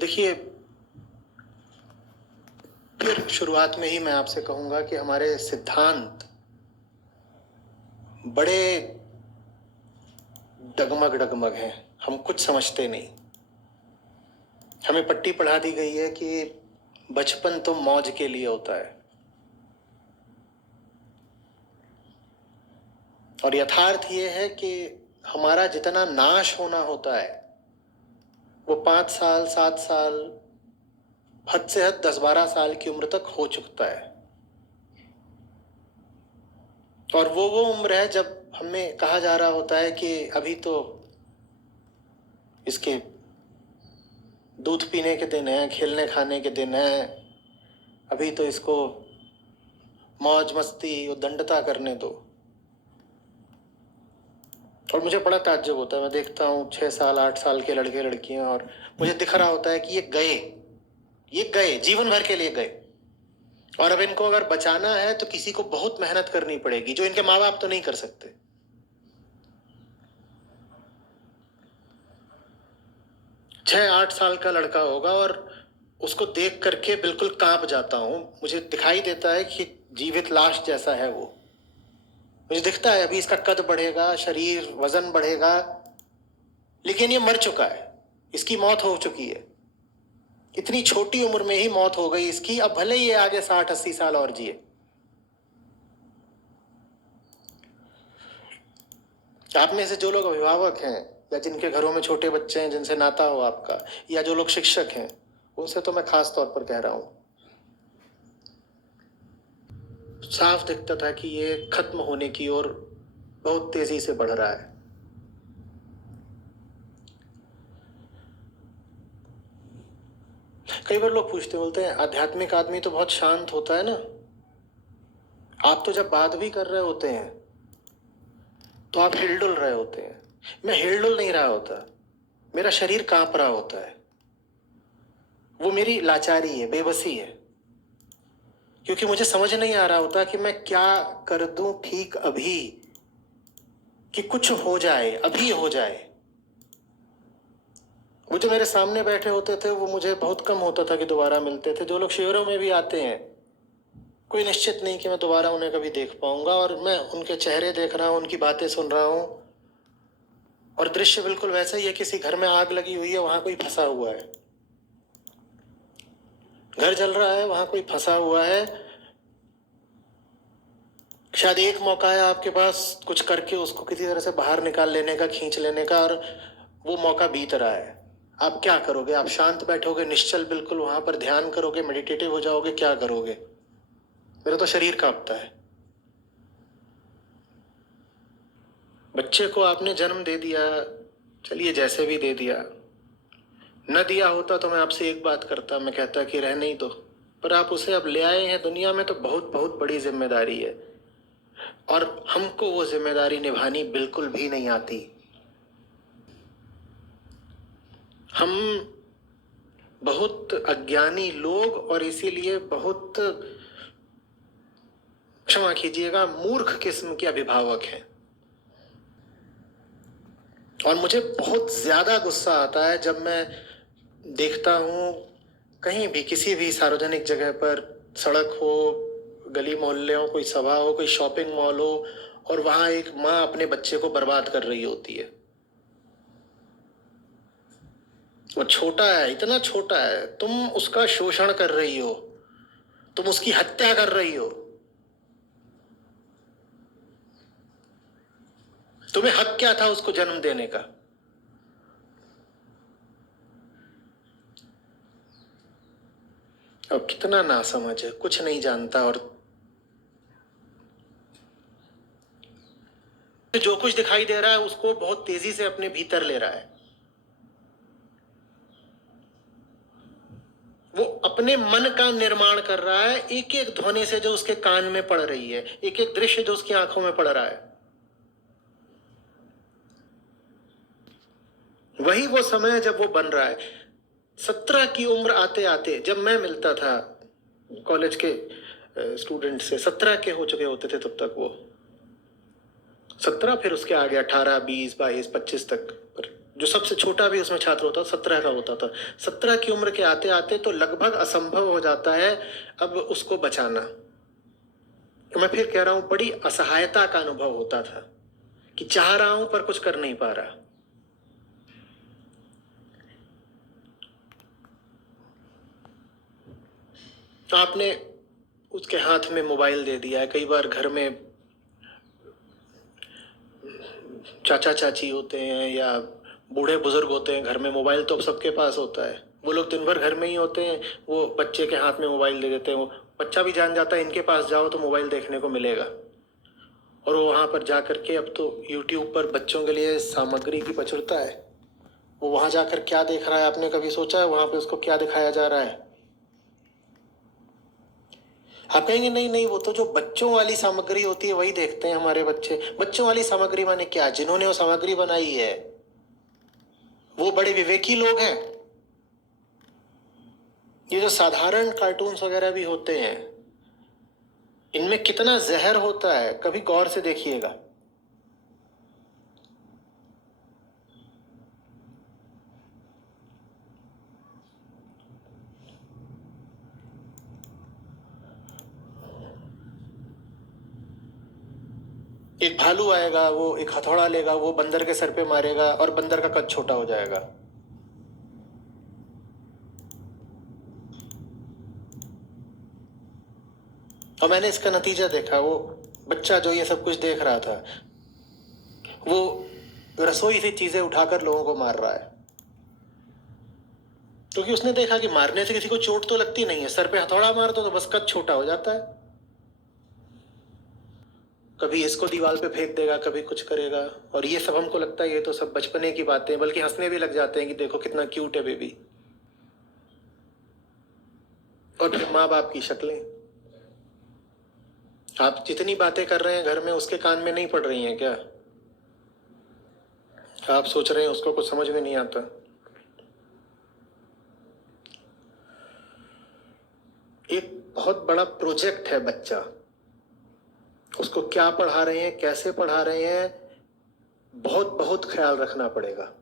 देखिए, फिर शुरुआत में ही मैं आपसे कहूंगा कि हमारे सिद्धांत बड़े डगमग डगमग हैं। हम कुछ समझते नहीं। हमें पट्टी पढ़ा दी गई है कि बचपन तो मौज के लिए होता है, और यथार्थ ये है कि हमारा जितना नाश होना होता है वो 5 साल 7 साल, हद से हद 10-12 साल की उम्र तक हो चुकता है। और वो उम्र है जब हमें कहा जा रहा होता है कि अभी तो इसके दूध पीने के दिन है, खेलने खाने के दिन है, अभी तो इसको मौज मस्ती उद्दंडता करने दो। और मुझे बड़ा ताज्जुब होता है, मैं देखता हूँ 6 साल 8 साल के लड़के लड़कियां, और मुझे दिख रहा होता है कि ये गए जीवन भर के लिए गए, और अब इनको अगर बचाना है तो किसी को बहुत मेहनत करनी पड़ेगी जो इनके माँ बाप तो नहीं कर सकते। छह 8 साल का लड़का होगा और उसको देख करके बिल्कुल कांप जाता हूं। मुझे दिखाई देता है कि जीवित लाश जैसा है वो। मुझे दिखता है अभी इसका कद बढ़ेगा, शरीर वजन बढ़ेगा, लेकिन ये मर चुका है, इसकी मौत हो चुकी है। इतनी छोटी उम्र में ही मौत हो गई इसकी। अब भले ही ये आगे 60-80 साल और जिए। आप में से जो लोग अभिभावक हैं या जिनके घरों में छोटे बच्चे हैं, जिनसे नाता हो आपका, या जो लोग शिक्षक हैं, उनसे तो मैं खास तौर पर कह रहा हूं, साफ दिखता था कि ये खत्म होने की ओर बहुत तेजी से बढ़ रहा है। कई बार लोग पूछते बोलते हैं आध्यात्मिक आदमी तो बहुत शांत होता है ना, आप तो जब बात भी कर रहे होते हैं तो आप हिलडुल रहे होते हैं। मैं हिलडुल नहीं रहा होता, मेरा शरीर कांप रहा होता है। वो मेरी लाचारी है, बेबसी है, क्योंकि मुझे समझ नहीं आ रहा होता कि मैं क्या कर दूं ठीक अभी कि कुछ हो जाए, अभी हो जाए। वो जो मेरे सामने बैठे होते थे वो मुझे बहुत कम होता था कि दोबारा मिलते थे। जो लोग शिविरों में भी आते हैं, कोई निश्चित नहीं कि मैं दोबारा उन्हें कभी देख पाऊंगा, और मैं उनके चेहरे देख रहा हूँ, उनकी बातें सुन रहा हूँ, और दृश्य बिल्कुल वैसा ही है। किसी घर में आग लगी हुई है, वहां कोई फंसा हुआ है। घर जल रहा है, वहां कोई फंसा हुआ है। शायद एक मौका है आपके पास कुछ करके उसको किसी तरह से बाहर निकाल लेने का, खींच लेने का, और वो मौका बीत रहा है। आप क्या करोगे? आप शांत बैठोगे, निश्चल बिल्कुल वहां पर ध्यान करोगे, मेडिटेटिव हो जाओगे? क्या करोगे? मेरा तो शरीर कांपता है। बच्चे को आपने जन्म दे दिया, चलिए जैसे भी दे दिया। न दिया होता तो मैं आपसे एक बात करता, मैं कहता कि रहने ही दो, पर आप उसे अब ले आए हैं दुनिया में तो बहुत बहुत बड़ी जिम्मेदारी है, और हमको वो जिम्मेदारी निभानी बिल्कुल भी नहीं आती। हम बहुत अज्ञानी लोग, और इसीलिए बहुत, क्षमा कीजिएगा, मूर्ख किस्म के अभिभावक हैं। और मुझे बहुत ज्यादा गुस्सा आता है जब मैं देखता हूं कहीं भी, किसी भी सार्वजनिक जगह पर, सड़क हो, गली मोहल्ले हो, कोई सभा हो, कोई शॉपिंग मॉल हो, और वहां एक माँ अपने बच्चे को बर्बाद कर रही होती है। वो छोटा है, इतना छोटा है, तुम उसका शोषण कर रही हो, तुम उसकी हत्या कर रही हो। तुम्हें हक क्या था उसको जन्म देने का? और कितना नासमझ है, कुछ नहीं जानता, और जो कुछ दिखाई दे रहा है उसको बहुत तेजी से अपने भीतर ले रहा है। वो अपने मन का निर्माण कर रहा है, एक एक ध्वनि से जो उसके कान में पड़ रही है, एक एक दृश्य जो उसकी आंखों में पड़ रहा है। वही वो समय है जब वो बन रहा है। 17 की उम्र आते आते, जब मैं मिलता था कॉलेज के स्टूडेंट से, 17 के हो चुके होते थे तब तक वो। 17, फिर उसके आगे 18, 20, 22, 25 तक। पर जो सबसे छोटा भी उसमें छात्र होता, 17 का होता था। 17 की उम्र के आते आते तो लगभग असंभव हो जाता है अब उसको बचाना। तो मैं फिर कह रहा हूं, बड़ी असहायता का अनुभव होता था कि चाह रहा हूं पर कुछ कर नहीं पा रहा। तो आपने उसके हाथ में मोबाइल दे दिया है। कई बार घर में चाचा चाची होते हैं या बूढ़े बुजुर्ग होते हैं, घर में मोबाइल तो अब सबके पास होता है। वो लोग दिन भर घर में ही होते हैं, वो बच्चे के हाथ में मोबाइल दे देते हैं। वो बच्चा भी जान जाता है इनके पास जाओ तो मोबाइल देखने को मिलेगा। और वो वहां पर जा करके, अब तो यूट्यूब पर बच्चों के लिए सामग्री की प्रचुरता है, वो वहां जाकर क्या देख रहा है, आपने कभी सोचा है वहां पे उसको क्या दिखाया जा रहा है? आप कहेंगे नहीं नहीं, वो तो जो बच्चों वाली सामग्री होती है वही देखते हैं हमारे बच्चे। बच्चों वाली सामग्री माने क्या? जिन्होंने वो सामग्री बनाई है वो बड़े विवेकी लोग हैं। ये जो साधारण कार्टून्स वगैरह भी होते हैं, इनमें कितना जहर होता है, कभी गौर से देखिएगा। एक भालू आएगा, वो एक हथौड़ा लेगा, वो बंदर के सर पे मारेगा और बंदर का कद छोटा हो जाएगा। और मैंने इसका नतीजा देखा। वो बच्चा जो ये सब कुछ देख रहा था, वो रसोई से चीजें उठाकर लोगों को मार रहा है, क्योंकि उसने देखा कि मारने से किसी को चोट तो लगती नहीं है, सर पे हथौड़ा मार दो तो बस कद छोटा हो जाता है। कभी इसको दीवार पे फेंक देगा, कभी कुछ करेगा। और ये सब हमको लगता है ये तो सब बचपने की बातें, बल्कि हंसने भी लग जाते हैं कि देखो कितना क्यूट है बेबी। और फिर माँ बाप की शक्लें, आप जितनी बातें कर रहे हैं घर में उसके कान में नहीं पड़ रही हैं क्या? आप सोच रहे हैं उसको कुछ समझ में नहीं आता। एक बहुत बड़ा प्रोजेक्ट है बच्चा, उसको क्या पढ़ा रहे हैं, कैसे पढ़ा रहे हैं, बहुत बहुत ख्याल रखना पड़ेगा।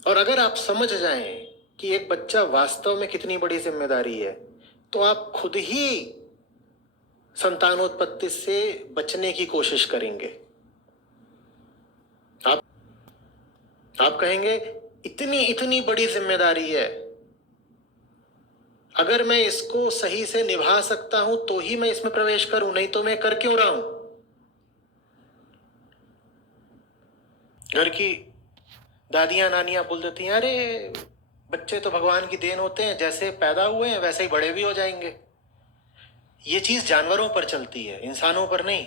और अगर आप समझ जाएं कि एक बच्चा वास्तव में कितनी बड़ी जिम्मेदारी है, तो आप खुद ही संतानोत्पत्ति से बचने की कोशिश करेंगे। आप आप कहेंगे इतनी इतनी बड़ी जिम्मेदारी है, अगर मैं इसको सही से निभा सकता हूं तो ही मैं इसमें प्रवेश करूं, नहीं तो मैं कर क्यों रहा हूं? घर की दादियां नानियां बोल देती हैं, अरे बच्चे तो भगवान की देन होते हैं, जैसे पैदा हुए हैं वैसे ही बड़े भी हो जाएंगे। ये चीज जानवरों पर चलती है, इंसानों पर नहीं।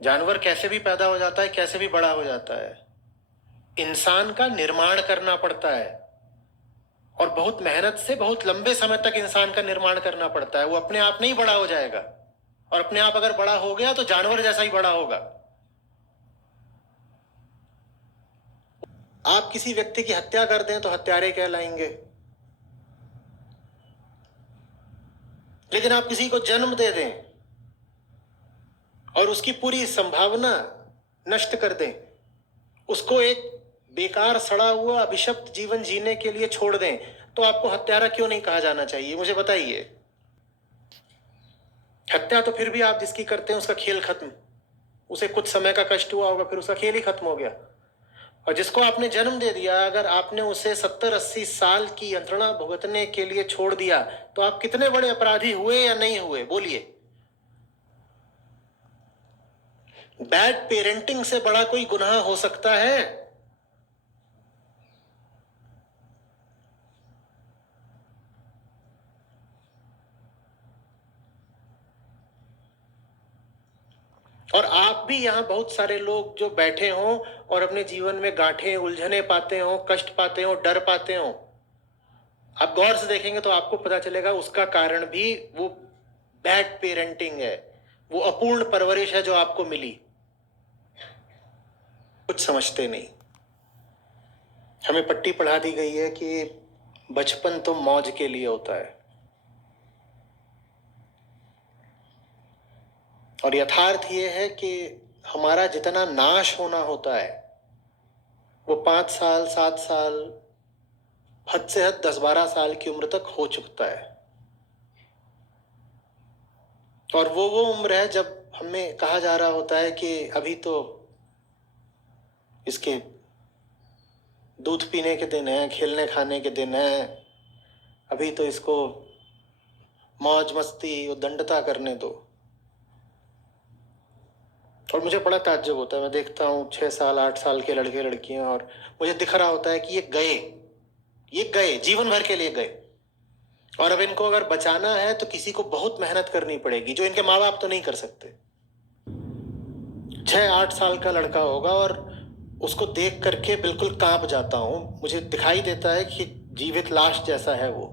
जानवर कैसे भी पैदा हो जाता है, कैसे भी बड़ा हो जाता है। इंसान का निर्माण करना पड़ता है, और बहुत मेहनत से बहुत लंबे समय तक इंसान का निर्माण करना पड़ता है। वो अपने आप नहीं बड़ा हो जाएगा, और अपने आप अगर बड़ा हो गया तो जानवर जैसा ही बड़ा होगा। आप किसी व्यक्ति की हत्या कर दें तो हत्यारे कहलाएंगे, लेकिन आप किसी को जन्म दे दें और उसकी पूरी संभावना नष्ट कर दें, उसको एक बेकार सड़ा हुआ अभिशप्त जीवन जीने के लिए छोड़ दें, तो आपको हत्यारा क्यों नहीं कहा जाना चाहिए? मुझे बताइए। हत्या तो फिर भी आप जिसकी करते हैं उसका खेल खत्म, उसे कुछ समय का कष्ट हुआ होगा, फिर उसका खेल ही खत्म हो गया। और जिसको आपने जन्म दे दिया, अगर आपने उसे 70-80 साल की यंत्रणा भुगतने के लिए छोड़ दिया, तो आप कितने बड़े अपराधी हुए या नहीं हुए? बोलिए। बैड पेरेंटिंग से बड़ा कोई गुनाह हो सकता है? और आप भी यहां बहुत सारे लोग जो बैठे हों और अपने जीवन में गांठें उलझने पाते हो, कष्ट पाते हो, डर पाते हो, आप गौर से देखेंगे तो आपको पता चलेगा उसका कारण भी वो बैड पेरेंटिंग है, वो अपूर्ण परवरिश है जो आपको मिली। कुछ समझते नहीं। हमें पट्टी पढ़ा दी गई है कि बचपन तो मौज के लिए होता है। और यथार्थ ये है कि हमारा जितना नाश होना होता है वो 5 साल 7 साल, हद से हद 10-12 साल की उम्र तक हो चुकता है। और वो उम्र है जब हमें कहा जा रहा होता है कि अभी तो इसके दूध पीने के दिन है, खेलने खाने के दिन है, अभी तो इसको मौज मस्ती उद्दंडता करने दो। और मुझे बड़ा ताज्जुब होता है, मैं देखता हूँ 6 साल 8 साल के लड़के लड़कियां, और मुझे दिख रहा होता है कि ये गए जीवन भर के लिए गए, और अब इनको अगर बचाना है तो किसी को बहुत मेहनत करनी पड़ेगी जो इनके माँ बाप तो नहीं कर सकते। 6-8 साल का लड़का होगा और उसको देख करके बिल्कुल कांप जाता हूं। मुझे दिखाई देता है कि जीवित लाश जैसा है वो।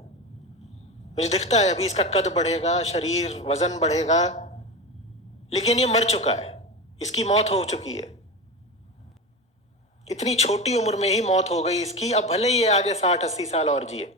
मुझे दिखता है अभी इसका कद बढ़ेगा, शरीर वजन बढ़ेगा, लेकिन ये मर चुका है, इसकी मौत हो चुकी है। इतनी छोटी उम्र में ही मौत हो गई इसकी। अब भले ही ये आगे 60-80 साल और जिए,